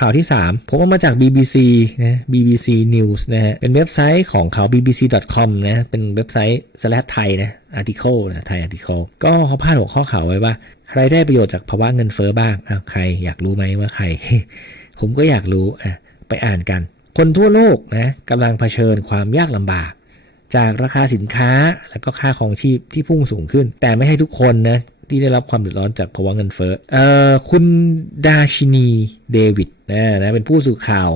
ข่าวที่ 3 ผมเอามาจาก BBC นะ BBC News นะฮะ เป็นเว็บไซต์ของเขา bbc.com นะ เป็นเว็บไซต์ slash ไทยนะ article นะไทย article ก็เขาพาดหัวข้อข่าวไว้ว่า ใครได้ประโยชน์จากภาวะเงินเฟ้อบ้างอะใครอยากรู้ไหมว่าใคร ผมก็อยากรู้อะไปอ่านกัน คนทั่วโลกนะกำลังเผชิญความยากลำบากจากราคาสินค้าแล้วก็ค่าของชีพที่พุ่งสูงขึ้น แต่ไม่ให้ทุกคนนะ ที่ได้รับความเดือดร้อนจากภาวะเงินเฟ้อเอ่อคุณดาชินีเดวิดนะนะเป็นผู้สื่อข่าว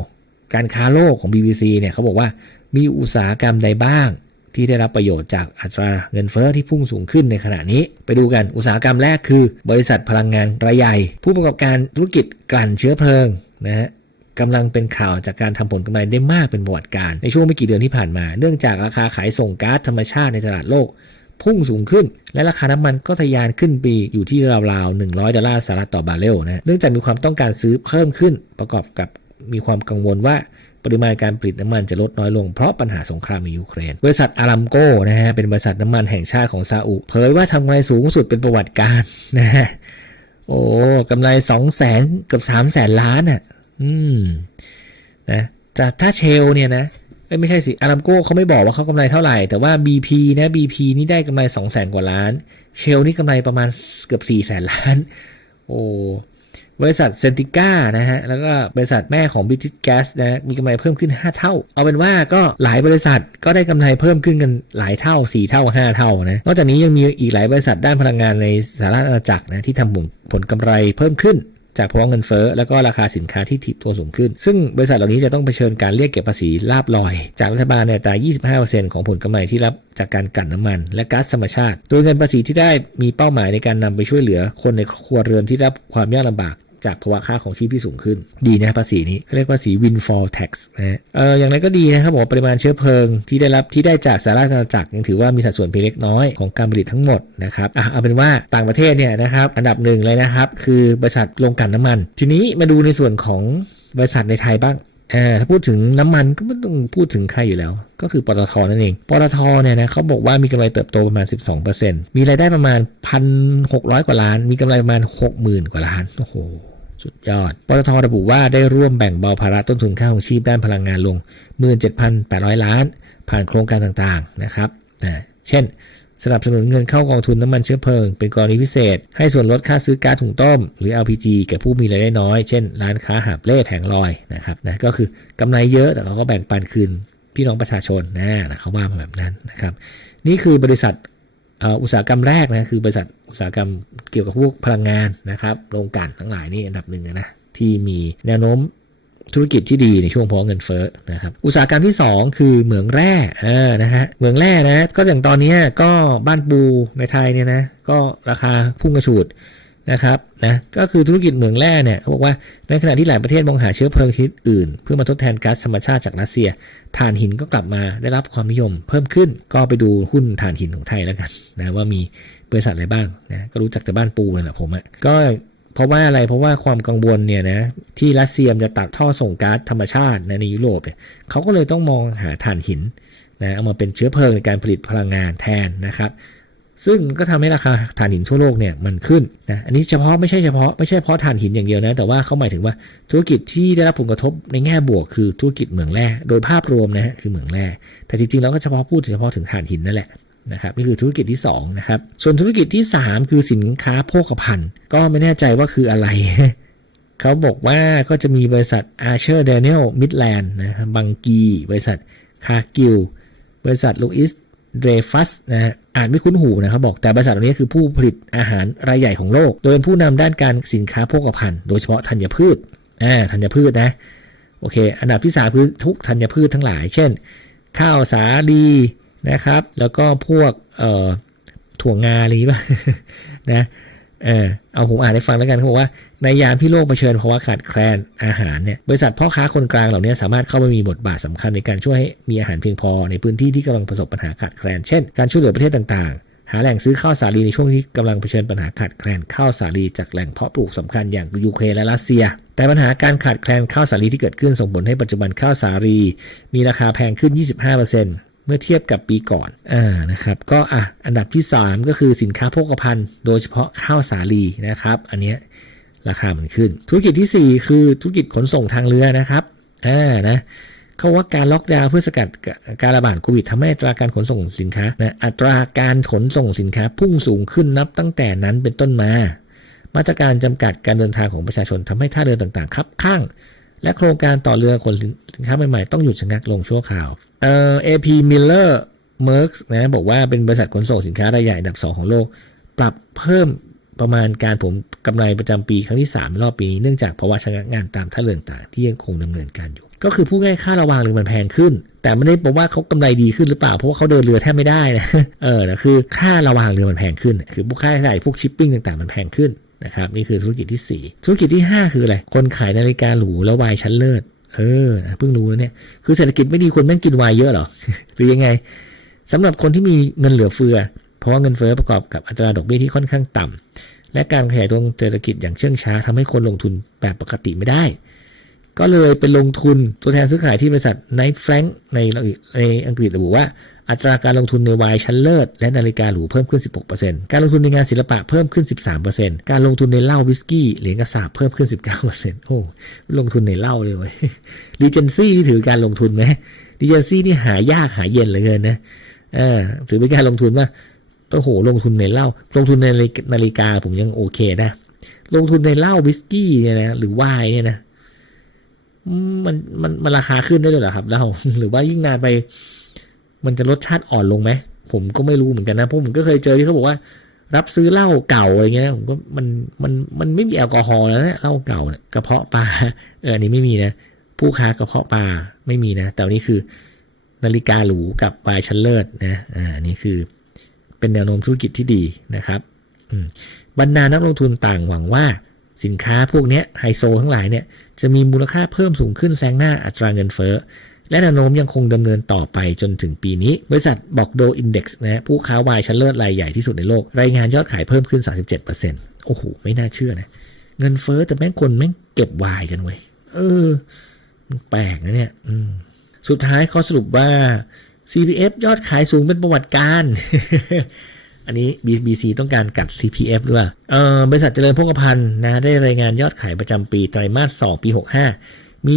การค้าโลกของ BBC เนี่ยเขาบอกว่ามีอุตสาหกรรมใดบ้าง ที่ได้รับประโยชน์จากอัตราเงินเฟ้อที่พุ่งสูงขึ้นในขณะนี้ ไปดูกันอุตสาหกรรมแรกคือ บริษัทพลังงานรายใหญ่ ผู้ประกอบการธุรกิจกลั่นเชื้อเพลิงนะฮะกำลังเป็นข่าวจากการทำผลกำไรได้มากเป็นประวัติการ ในช่วงไม่กี่เดือนที่ผ่านมา เนื่องจากราคาขายส่งก๊าซธรรมชาติในตลาดโลก พุ่งสูงขึ้น และราคาน้ำมันก็ทะยานขึ้นปีอยู่ที่ราวๆ100 ดอลลาร์สหรัฐต่อบาร์เรลนะเนื่องจากมีความต้องการซื้อเพิ่มขึ้น ประกอบกับมีความกังวลว่าปริมาณการผลิตน้ำมันจะลดน้อยลงเพราะปัญหาสงครามในยูเครน บริษัทอารามโกนะฮะเป็นบริษัทน้ำมันแห่งชาติของซาอุเผยว่าทำกำไรสูงสุดเป็นประวัติการณ์นะฮะโอ้กำไรสองแสนเกือบสามแสนล้านอะ อืมนะแต่ถ้าเชลเนี่ยนะ ไม่ใช่สิอารามโก้เขาไม่บอกว่าเขากำไรเท่าไหร่ แต่ว่า BP นะ BP นี่ได้กำไร2 0 0แสนกว่าล้าน เชลนี่กำไรประมาณเกือบ4แสนล้าน โอ้บริษัทเซนติก้านะฮะ แล้วก็บริษัทแม่ของ British Gas นะมีกำไรเพิ่มขึ้น 5 เท่า เอาเป็นว่าก็หลายบริษัทก็ได้กำไรเพิ่มขึ้นกันหลายเท่า 4 เท่า 5 เท่านะ นอกจากนี้ยังมีอีกหลายบริษัทด้านพลังงานในสหรัฐอาณาจักรนะที่ทำผลกำไรเพิ่มขึ้น จากภาวะเงินเฟ้อแล้วก็ราคาสินค้าที่ถีบตัวสูงขึ้น ซึ่งบริษัทเหล่านี้จะต้องเผชิญการเรียกเก็บภาษีลาบลอย จากรัฐบาลในอัตรา25%ของผลกำไรที่รับจากการกั่นน้ำมัน และก๊าซธรรมชาติ โดยเงินภาษีที่ได้มีเป้าหมายในการนำไปช่วยเหลือคนในครัวเรือนที่รับความยากลำบาก จากภาวะค่าของชีพที่สูงขึ้น ดีนะภาษีนี้เขาเรียกภาษี windfall tax นะฮะเอออย่างไรก็ดีนะครับบอปริมาณเชื้อเพลิงที่ได้รับที่ได้จากสหราชอาณาจักรยังถือว่ามีสัดส่วนเพียงเล็กน้อยของการผลิตทั้งหมดนะครับอะเอาเป็นว่าต่างประเทศเนี่ยนะครับอันดับหนึ่งเลยนะครับ คือบริษัทโรงกลั่นน้ำมัน ทีนี้มาดูในส่วนของบริษัทในไทยบ้างเออถ้าพูดถึงน้ำมันก็ไม่ต้องพูดถึงใครอยู่แล้ว ก็คือปตทนั่นเอง ปตทเนี่ยนะเขาบอกว่ามีกำไรเติบโตประมาณ 12%มีรายได้ประมาณ 1,600 กว่าล้าน มีกำไรประมาณ 60,000 กว่าล้าน โอ้โห สุดยอด ปตทระบุว่าได้ร่วมแบ่งเบาภาระต้นทุนค่าของชีพด้านพลังงานลง 17,800 ล้าน ผ่านโครงการต่างๆ นะครับนะเช่น สนับสนุนเงินเข้ากองทุนน้ำมันเชื้อเพลิง เป็นกรณีพิเศษ ให้ส่วนลดค่าซื้อก๊าซถุงต้ม หรือ LPG แก่ผู้มีรายได้น้อย เช่น ร้านค้าหาบเล่แผงลอยนะครับนะก็คือกำไรเยอะแต่เราก็แบ่งปันคืนพี่น้องประชาชนนะเขาว่ามาแบบนั้นนะครับ นี่คือบริษัท อุตสาหกรรมแรกนะคือบริษัทอุตสาหกรรมเกี่ยวกับพวกพลังงานนะครับโรงกลั่นทั้งหลายนี่อันดับหนึ่งนะที่มีแนวโน้มธุรกิจที่ดีในช่วงเพราะเงินเฟ้อนะครับ อุตสาหกรรมที่ 2 คือเหมืองแร่เออนะฮะเหมืองแร่นะก็อย่างตอนนี้ก็บ้านปูในไทยเนี่ยนะก็ราคาพุ่งกระฉูด นะครับนะก็คือธุรกิจเหมืองแร่เนี่ยเขาบอกว่าในขณะที่หลายประเทศมองหาเชื้อเพลิงชนิดอื่น เพื่อมาทดแทนก๊าซธรรมชาติจากรัสเซียถ่านหินก็กลับมาได้รับความนิยมเพิ่มขึ้นก็ไปดูหุ้นถ่านหินของไทยแล้วกันนะว่ามีบริษัทอะไรบ้างนะก็รู้จักแต่บ้านปูนั่นแหละผมอะก็เพราะว่าอะไรเพราะว่าความกังวลเนี่ยนะที่รัสเซียมจะตัดท่อส่งก๊าซธรรมชาตินะในยุโรปเนี่ยเขาก็เลยต้องมองหาถ่านหินนะเอามาเป็นเชื้อเพลิงในการผลิตพลังงานแทนนะครับ ซึ่งก็ทำให้ราคาถ่านหินทั่วโลกเนี่ยมันขึ้นนะอันนี้เฉพาะไม่ใช่เฉพาะไม่ใช่เฉพาะถ่านหินอย่างเดียวนะ แต่ว่าเขาหมายถึงว่าธุรกิจที่ได้รับผลกระทบในแง่บวกคือธุรกิจเหมืองแร่โดยภาพรวมนะฮะคือเหมืองแร่แต่จริงๆแล้วก็เฉพาะพูดเฉพาะถึงถ่านหินนั่นแหละนะครับนี่คือธุรกิจที่2นะครับส่วนธุรกิจที่ 3 คือสินค้าโภคภัณฑ์ ก็ไม่แน่ใจว่าคืออะไรเขาบอกว่าก็จะมีบริษัท Archer Daniel Midland นะครับบังกี บริษัทคากิลบริษัทลูอิสเดรฟัสนะฮะ อ่านไม่คุ้นหูนะครับบอกแต่บริษัทเหล่านี้คือผู้ผลิตอาหารรายใหญ่ของโลก โดยเป็นผู้นำด้านการสินค้าโภคภัณฑ์โดยเฉพาะธัญพืชอ่าธัญพืชนะโอเค อันดับที่3คือทุกธัญพืชทั้งหลาย เช่น ข้าวสาลีนะครับ แล้วก็พวกเอ่อถั่วงาอะไรอย่างนะ เออเอาผมอ่านให้ฟังแล้วกันเขาบอกว่าในยามที่โลกเผชิญภาวะขาดแคลนอาหารเนี่ยบริษัทพ่อค้าคนกลางเหล่านี้สามารถเข้ามามีบทบาทสำคัญในการช่วยให้มีอาหารเพียงพอในพื้นที่ที่กำลังประสบปัญหาขาดแคลน เช่น การช่วยเหลือประเทศต่างๆ หาแหล่งซื้อข้าวสาลีในช่วงที่กำลังเผชิญปัญหาขาดแคลนข้าวสาลีจากแหล่งเพาะปลูกสำคัญอย่างยูเครนและรัสเซีย แต่ปัญหาการขาดแคลนข้าวสาลีที่เกิดขึ้นส่งผลให้ปัจจุบันข้าวสาลีมีราคาแพงขึ้น 25% เมื่อเทียบกับปีก่อนอ่านะครับก็อะอันดับที่ 3 ก็คือสินค้าโภคภัณฑ์ โดยเฉพาะข้าวสาลีนะครับ อันเนี้ยราคามันขึ้น ธุรกิจที่ 4 คือธุรกิจขนส่งทางเรือนะครับอ่านะเขาว่าการล็อกดาวน์เพื่อสกัดการระบาดโควิดทำให้อัตราการขนส่งสินค้านะอัตราการขนส่งสินค้าพุ่งสูงขึ้นนับตั้งแต่นั้นเป็นต้นมา มาตรการจำกัดการเดินทางของประชาชนทำให้ท่าเรือต่างๆคับข้าง และโครงการต่อเรือขนสินค้าใหม่ๆ ต้องหยุดชะงักลงชั่วคราวเอ่อ AP Miller Merckx นะบอกว่าเป็นบริษัทขนส่งสินค้ารายใหญ่อันดับ 2 ของโลก ปรับเพิ่มประมาณการผมกำไรประจำปีครั้งที่3ในรอบปีนี้เนื่องจากภาวะชะงักงานตามท่าเรือต่างที่ยังคงดำเนินการอยู่ ก็คือผู้ง่ายค่าระวางเรือมันแพงขึ้น แต่ไม่ได้บอกว่าเขากำไรดีขึ้นหรือเปล่า เพราะว่าเขาเดินเรือแทบไม่ได้นะเออนะคือค่าระวางเรือมันแพงขึ้น คือพวกค่าใช้จ่ายพวกชิปปิ้งต่างๆมันแพงขึ้น นะครับนี่คือธุรกิจที่ 4 ธุรกิจที่ 5 คืออะไรคนขายนาฬิกาหรูแล้ววายชั้นเลิศเออเพิ่งรู้แล้วเนี่ยคือเศรษฐกิจไม่ดีคนแม่งกินวายเยอะหรอหรือยังไงสำหรับคนที่มีเงินเหลือเฟือ เพราะว่าเงินเฟ้อประกอบกับอัตราดอกเบี้ยที่ค่อนข้างต่ำและการขยายตัวเศรษฐกิจอย่างเชื่องช้าทำให้คนลงทุนแบบปกติไม่ได้ ก็เลยไปลงทุนตัวแทนซื้อขายที่บริษัทไนท์แฟรงในในอังกฤษระบุว่าอัตราการลงทุนในวายชั้นเลิศและนาฬิกาหรูเพิ่มขึ้น 16%การลงทุนในงานศิลปะเพิ่มขึ้น 13%การลงทุนในเหล้าวิสกี้เหรียญกระสาบเพิ่มขึ้น 19%โอ้ลงทุนในเหล้าเลยเว้ยดีเจนซี่นี่ถือการลงทุนไหมดีเจนซี่นี่หายากหายเย็นเหลือเกินนะเออถือเป็นการลงทุนว่าโอ้โห ลงทุนในเหล้าลงทุนในนาฬิกาผมยังโอเคนะ ลงทุนในเหล้าวิสกี้เนี่ยนะหรือวน์เนี่ยนะ มันมันมันราคาขึ้นได้ด้วยเหรอครับเหล้าหรือว่ายิ่งนานไป มันจะรสชาติอ่อนลงไหมผมก็ไม่รู้เหมือนกันนะเพราะผมก็เคยเจอที่เขาบอกว่า รับซื้อเหล้าเก่าอะไรเงี้ยผมก็มันมันมันไม่มีแอลกอฮอล์แล้วนะเหล้าเก่ากระเพาะปลาเอออันนี้ไม่มีนะผู้ค้ากระเพาะปลาไม่มีนะ แต่วันนี้คือนาฬิกาหรูกับปลายชั้นเลิศนะอ่านี่คือเป็นแนวโน้มธุรกิจที่ดีนะครับบรรดานักลงทุนต่างหวังว่า สินค้าพวกนี้ไฮโซทั้งหลายเนี่ยจะมีมูลค่าเพิ่มสูงขึ้นแซงหน้าอัตราเงินเฟ้อและแนวโน้มยังคงดำเนินต่อไปจนถึงปีนี้ บริษัทบอกโดอินเด็กซ์นะผู้ค้าวายชั้นเลิศรายใหญ่ที่สุดในโลก รายงานยอดขายเพิ่มขึ้น 37%โอ้โห ไม่น่าเชื่อนะ เงินเฟ้อแต่แม่งคนแม่งเก็บวายกันเว้ยเออมันแปลกนะเนี่ยอืสุดท้ายเขาสรุปว่า CPF ยอดขายสูงเป็นประวัติการ อันนี้ BBC ต้องการกัด CPF ด้วยเออบริษัทเจริญพกพันธ์นะได้รายงานยอดขายประจำปีไตรมาส 2 ปี 65 มี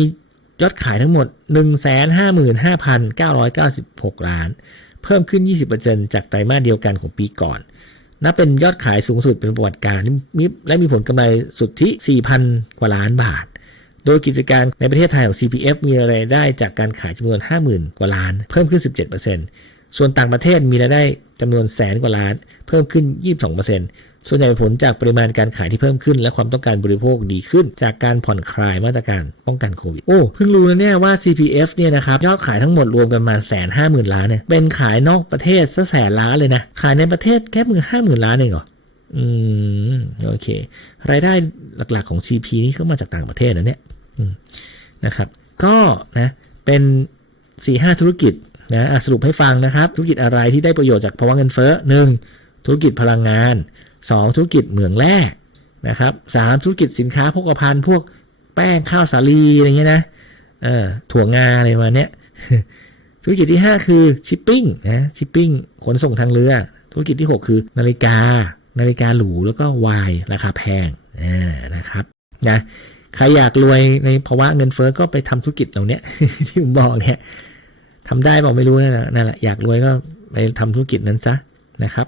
ยอดขายทั้งหมด 155,996 ล้าน เพิ่มขึ้น 20%จากไตรมาสเดียวกันของปีก่อน นับเป็นยอดขายสูงสุดเป็นประวัติการและมีผลกำไรสุทธิ 4,000 กว่าล้านบาท โดยกิจการในประเทศไทยของ CPF มีรายได้จากการขายจำนวน 50,000 กว่าล้าน เพิ่มขึ้น 17% ส่วนต่างประเทศมีรายได้จำนวนแสนกว่าล้าน เพิ่มขึ้น 22%ส่วนใหญ่ผลจากปริมาณการขายที่เพิ่มขึ้น และความต้องการบริโภคดีขึ้น จากการผ่อนคลายมาตรการป้องกันโควิด โอ้ เพิ่งรู้นะเนี่ยว่า CPF เนี่ยนะครับยอดขายทั้งหมดรวมกันมาแสนห้าหมื่นล้านเนี่ย เป็นขายนอกประเทศซะแสนล้านเลยนะ ขายในประเทศแค่หมื่นห้าหมื่นล้านเองเหรอ อืม โอเค รายได้หลักๆของ CP นี่ก็มาจากต่างประเทศนะเนี่ยนะครับ ก็นะ เป็นสี่ห้าธุรกิจ นะสรุปให้ฟังนะครับ ธุรกิจอะไรที่ได้ประโยชน์จากภาวะเงินเฟ้อหนึ่งธุรกิจพลังงาน 2. ธุรกิจเหมืองแร่นะครับสามธุรกิจสินค้าพกพันพวกแป้งข้าวสาลีอะไรเงี้ยนะเออถั่วงาอะไรมาเนี้ยธุรกิจที่ 5 คือชิปปิ้งนะชิปปิ้งขนส่งทางเรือ ธุรกิจที่ 6 คือนาฬิกา นาฬิกาหรูแล้วก็วายราคาแพงนะครับนะใครอยากรวยในภาวะเงินเฟ้อก็ไปทำธุรกิจเหล่านี้ที่ผมบอกเนี่ย ทำได้บอกไม่รู้นะนั่นแหละอยากรวยก็ไปทำธุรกิจนั้นซะนะครับ